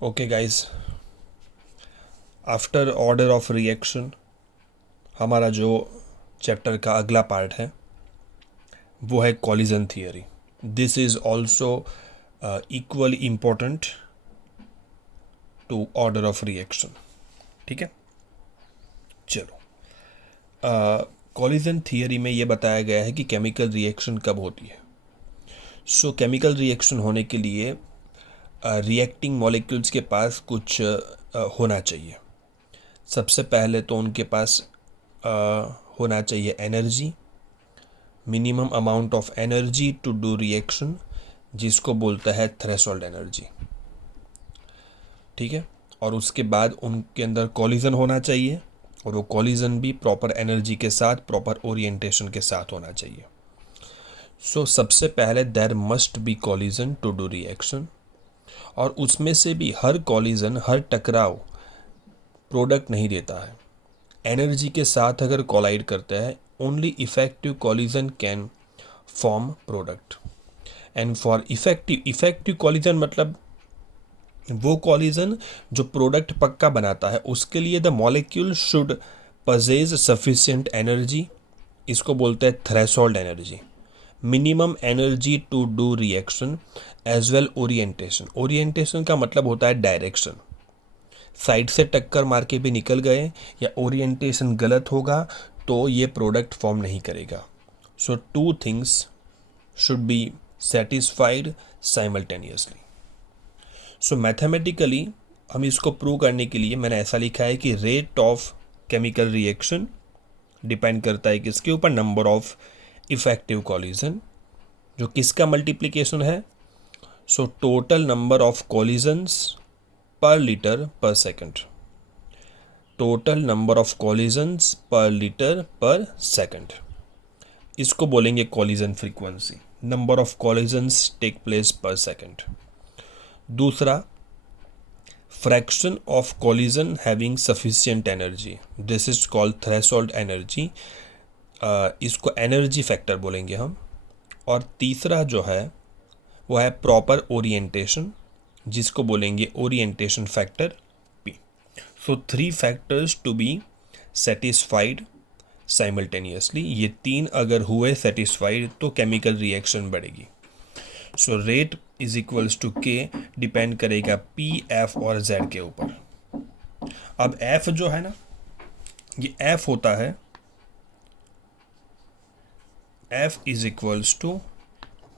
Okay guys, after order of reaction हमारा जो chapter का अगला पार्ट है वो है collision theory. This is also equally important to order of reaction. ठीक है, चलो। कॉलिजन थियरी में ये बताया गया है कि केमिकल रिएक्शन कब होती है। सो केमिकल रिएक्शन होने के लिए रिएक्टिंग मॉलिक्यूल्स के पास कुछ होना चाहिए। सबसे पहले तो उनके पास होना चाहिए energy, minimum amount of energy to do reaction, जिसको बोलता है थ्रेशोल्ड एनर्जी। ठीक है, और उसके बाद उनके अंदर कॉलिजन होना चाहिए, और वो कॉलिजन भी प्रॉपर एनर्जी के साथ, प्रॉपर ओरिएंटेशन के साथ होना चाहिए। सो सबसे पहले there must be collision to do reaction, और उसमें से भी हर कॉलिजन, हर टकराव प्रोडक्ट नहीं देता है। एनर्जी के साथ अगर कोलाइड करता है, only effective collision can form product. And for effective collision मतलब वो कॉलिजन जो प्रोडक्ट पक्का बनाता है, उसके लिए the molecule should possess sufficient energy, इसको बोलते हैं threshold energy, minimum energy to do reaction as well orientation. Orientation का मतलब होता है डायरेक्शन, साइड से टक्कर मार के भी निकल गए या ओरिएंटेशन गलत होगा तो ये प्रोडक्ट फॉर्म नहीं करेगा। So two things should be satisfied simultaneously. So mathematically हम इसको प्रूव करने के लिए मैंने ऐसा लिखा है कि rate of chemical reaction depend करता है किसके ऊपर, नंबर ऑफ इफेक्टिव कॉलिजन, जो किसका मल्टीप्लिकेशन है। So total number of collisions per litre per second, total number of collisions per litre per second, इसको बोलेंगे collision frequency, number of collisions take place per second. दूसरा, fraction of collision having sufficient energy, this is called threshold energy, इसको energy factor बोलेंगे हम। और तीसरा जो है वो है प्रॉपर ओरिएंटेशन, जिसको बोलेंगे orientation factor P. So 3 factors to be satisfied simultaneously, ये 3 अगर हुए सेटिस्फाइड तो केमिकल रिएक्शन बढ़ेगी। So rate is equals to K, depend करेगा पी, एफ और जेड के ऊपर। अब एफ जो है ना, ये एफ होता है, F is equals to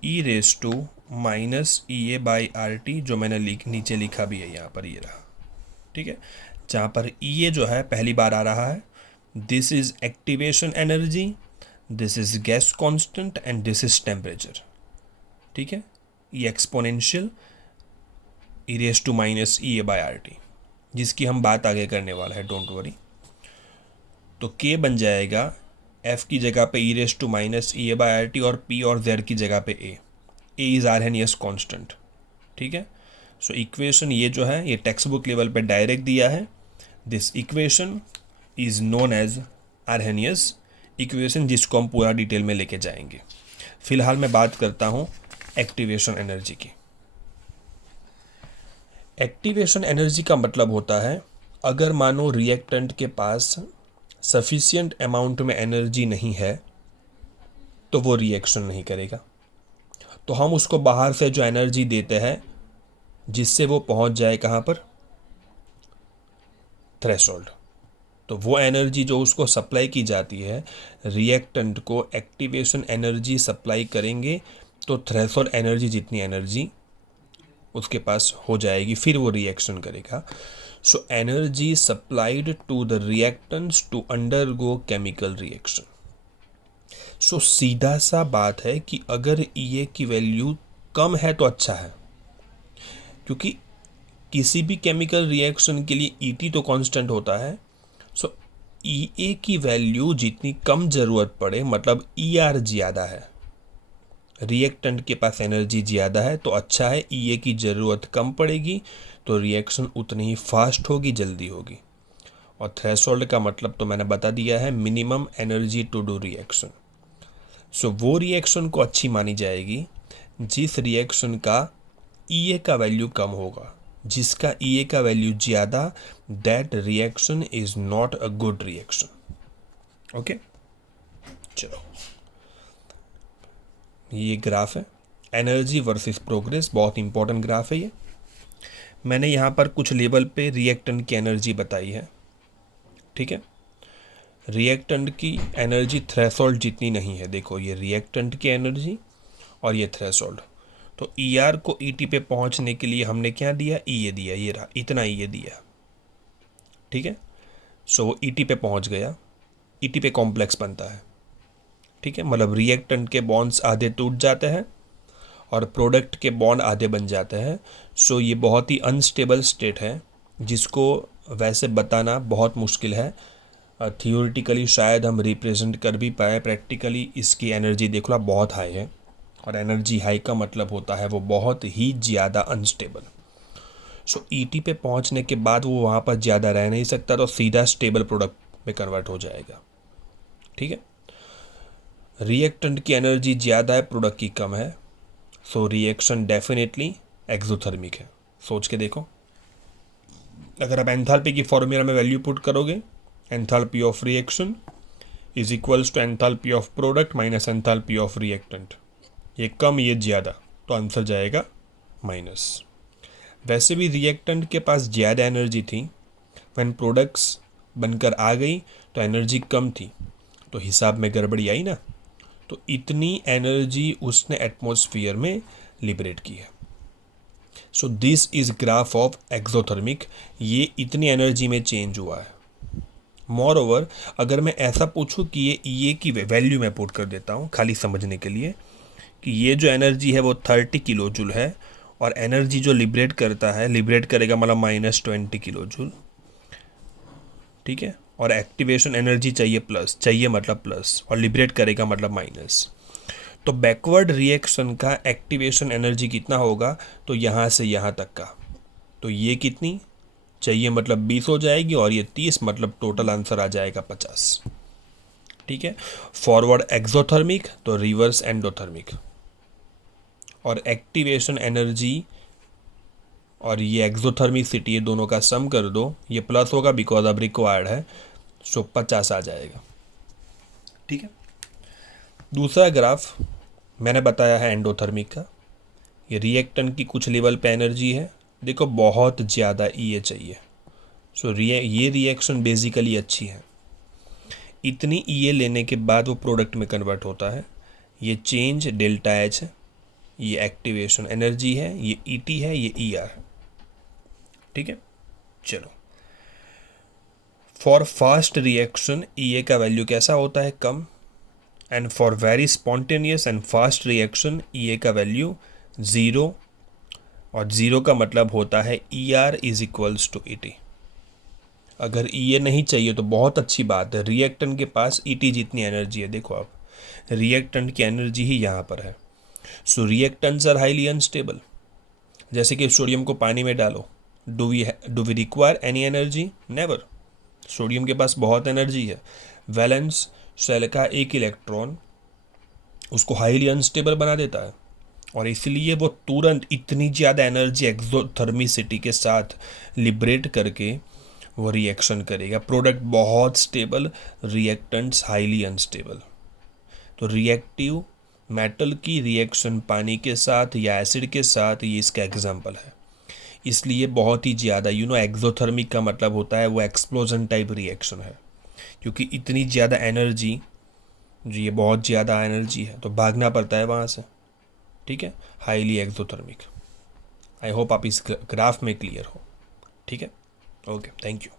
e raise to minus E A by R T, जो मैंने नीचे लिखा भी है यहाँ पर, ये रहा। ठीक है, जहाँ पर ई ए जो है पहली बार आ रहा है, this is activation energy, this is gas constant and this is temperature. ठीक है, ये exponential e raise to minus E A by R T, जिसकी हम बात आगे करने वाला है, डोंट वरी। तो के बन जाएगा एफ की जगह पे E raise to minus E A by R T, और पी और जेड की जगह पे ए इज आर्हेनियस कांस्टेंट। ठीक है, सो इक्वेशन ये जो है ये टेक्स्ट बुक लेवल पे डायरेक्ट दिया है। This equation is known as Arrhenius equation, जिसको हम पूरा डिटेल में लेके जाएंगे। फिलहाल मैं बात करता हूँ एक्टिवेशन एनर्जी की। एक्टिवेशन एनर्जी का मतलब होता है, अगर मानो रिएक्टेंट के पास सफिशिएंट अमाउंट में एनर्जी नहीं है तो वो रिएक्शन नहीं करेगा। तो हम उसको बाहर से जो एनर्जी देते हैं, जिससे वो पहुंच जाए कहाँ पर, थ्रेशोल्ड, तो वो एनर्जी जो उसको सप्लाई की जाती है, रिएक्टेंट को एक्टिवेशन एनर्जी सप्लाई करेंगे तो थ्रेशोल्ड एनर्जी जितनी एनर्जी उसके पास हो जाएगी, फिर वो रिएक्शन करेगा। So energy supplied to the reactants to undergo chemical reaction. So सीधा सा बात है कि अगर ई ए की वैल्यू कम है तो अच्छा है, क्योंकि किसी भी केमिकल रिएक्शन के लिए ई टी तो कांस्टेंट होता है। सो ई ए की वैल्यू जितनी कम ज़रूरत पड़े, मतलब ई आर ज़्यादा है, रिएक्टेंट के पास एनर्जी ज़्यादा है तो अच्छा है, ई ए की ज़रूरत कम पड़ेगी तो रिएक्शन उतनी ही फास्ट होगी, जल्दी होगी। और थ्रेशोल्ड का मतलब तो मैंने बता दिया है, minimum energy to do reaction. So वो रिएक्शन को अच्छी मानी जाएगी जिस रिएक्शन का ई ए का वैल्यू कम होगा, जिसका ई ए का वैल्यू ज़्यादा, that reaction is not a good reaction. Okay, चलो ये ग्राफ है एनर्जी वर्सेस प्रोग्रेस, बहुत इंपॉर्टेंट ग्राफ है ये। मैंने यहाँ पर कुछ लेवल पे रिएक्टेंट की एनर्जी बताई है, ठीक है। रिएक्टेंट की एनर्जी थ्रेशोल्ड जितनी नहीं है, देखो ये रिएक्टेंट की एनर्जी और ये थ्रेशोल्ड। तो ई आर को ई टी पे पहुँचने के लिए हमने क्या दिया, ई ए दिया, ये रहा इतना ई ए दिया, ठीक है। सो वो ई टी पे पहुँच गया, ई टी पे कॉम्प्लेक्स बनता है, ठीक है। मतलब रिएक्टेंट के बॉन्ड्स आधे टूट जाते हैं और प्रोडक्ट के बॉन्ड आधे बन जाते हैं। सो ये बहुत ही अनस्टेबल स्टेट है जिसको वैसे बताना बहुत मुश्किल है। थियोरिटिकली शायद हम रिप्रेजेंट कर भी पाए, प्रैक्टिकली इसकी एनर्जी देख लो बहुत हाई है, और एनर्जी हाई का मतलब होता है वो बहुत ही ज़्यादा अनस्टेबल। सो ई टी पे पहुंचने के बाद वो वहाँ पर ज़्यादा रह नहीं सकता, तो सीधा स्टेबल प्रोडक्ट में कन्वर्ट हो जाएगा, ठीक है। रिएक्टेंट की एनर्जी ज़्यादा है, प्रोडक्ट की कम है, सो रिएक्शन डेफिनेटली एक्सोथर्मिक है। सोच के देखो, अगर आप एंथैल्पी की फॉर्मूला में वैल्यू पुट करोगे, enthalpy of reaction is equals to enthalpy of product minus enthalpy of reactant. ये कम ये ज़्यादा, तो आंसर जाएगा माइनस। वैसे भी रिएक्टेंट के पास ज़्यादा एनर्जी थी, व्हेन प्रोडक्ट्स बनकर आ गई तो एनर्जी कम थी, तो हिसाब में गड़बड़ी आई ना। तो इतनी एनर्जी उसने एटमॉस्फेयर में लिबरेट की है। So this is graph of exothermic, ये इतनी एनर्जी में चेंज हुआ है। मोर ओवर, अगर मैं ऐसा पूछूं कि ये की वैल्यू मैं पुट कर देता हूँ खाली समझने के लिए, कि ये जो एनर्जी है वो 30 किलो जूल है, और एनर्जी जो लिबरेट करता है, लिबरेट करेगा मतलब -20 किलो जूल, ठीक है। और एक्टिवेशन एनर्जी चाहिए प्लस, चाहिए मतलब प्लस, और लिबरेट करेगा मतलब माइनस। तो बैकवर्ड रिएक्शन का एक्टिवेशन एनर्जी कितना होगा, तो यहाँ से यहाँ तक का, तो ये कितनी चाहिए मतलब 20 हो जाएगी, और ये 30, मतलब टोटल आंसर आ जाएगा 50, ठीक है। फॉरवर्ड एक्सोथर्मिक, तो रिवर्स एंडोथर्मिक। और एक्टिवेशन एनर्जी और ये एक्सोथर्मिसिटी, ये दोनों का सम कर दो, ये प्लस होगा बिकॉज अब रिक्वायर्ड है, सो 50 आ जाएगा, ठीक है। दूसरा ग्राफ मैंने बताया है एंडोथर्मिक का। ये रिएक्टेंट की कुछ लेवल पे एनर्जी है, देखो बहुत ज़्यादा ई ए चाहिए, सो ये रिएक्शन बेसिकली अच्छी है। इतनी ई ए लेने के बाद वो प्रोडक्ट में कन्वर्ट होता है। ये चेंज डेल्टा एच है, ये एक्टिवेशन एनर्जी है, ये ई टी है, ये ई आर है, ठीक है। चलो, for fast reaction E A का वैल्यू कैसा होता है, कम, and for very spontaneous and fast reaction E A का वैल्यू 0, और 0 का मतलब होता है E R is equals to E T. अगर ई ए नहीं चाहिए तो बहुत अच्छी बात है, रिएक्टेंट के पास ई टी जितनी एनर्जी है, देखो आप रिएक्टेंट की एनर्जी ही यहाँ पर है। So reactants are highly unstable. जैसे कि सोडियम को पानी में डालो, do we require any energy, never. Sodium के पास बहुत एनर्जी है। वैलेंस शेल का एक इलेक्ट्रॉन उसको हाईली अनस्टेबल बना देता है, और इसलिए वो तुरंत इतनी ज़्यादा एनर्जी एक्सोथर्मिसिटी के साथ लिबरेट करके वो रिएक्शन करेगा। प्रोडक्ट बहुत स्टेबल, रिएक्टेंट्स हाईली अनस्टेबल। तो रिएक्टिव मेटल की रिएक्शन पानी के साथ या एसिड के साथ, ये इसका एग्जाम्पल है। इसलिए बहुत ही ज़्यादा एक्सोथर्मिक का मतलब होता है वो एक्सप्लोजन टाइप रिएक्शन है, क्योंकि इतनी ज़्यादा एनर्जी, जो ये बहुत ज़्यादा एनर्जी है, तो भागना पड़ता है वहाँ से, ठीक है। Highly exothermic. आई होप आप इस ग्राफ में क्लियर हो, ठीक है। Okay, thank you.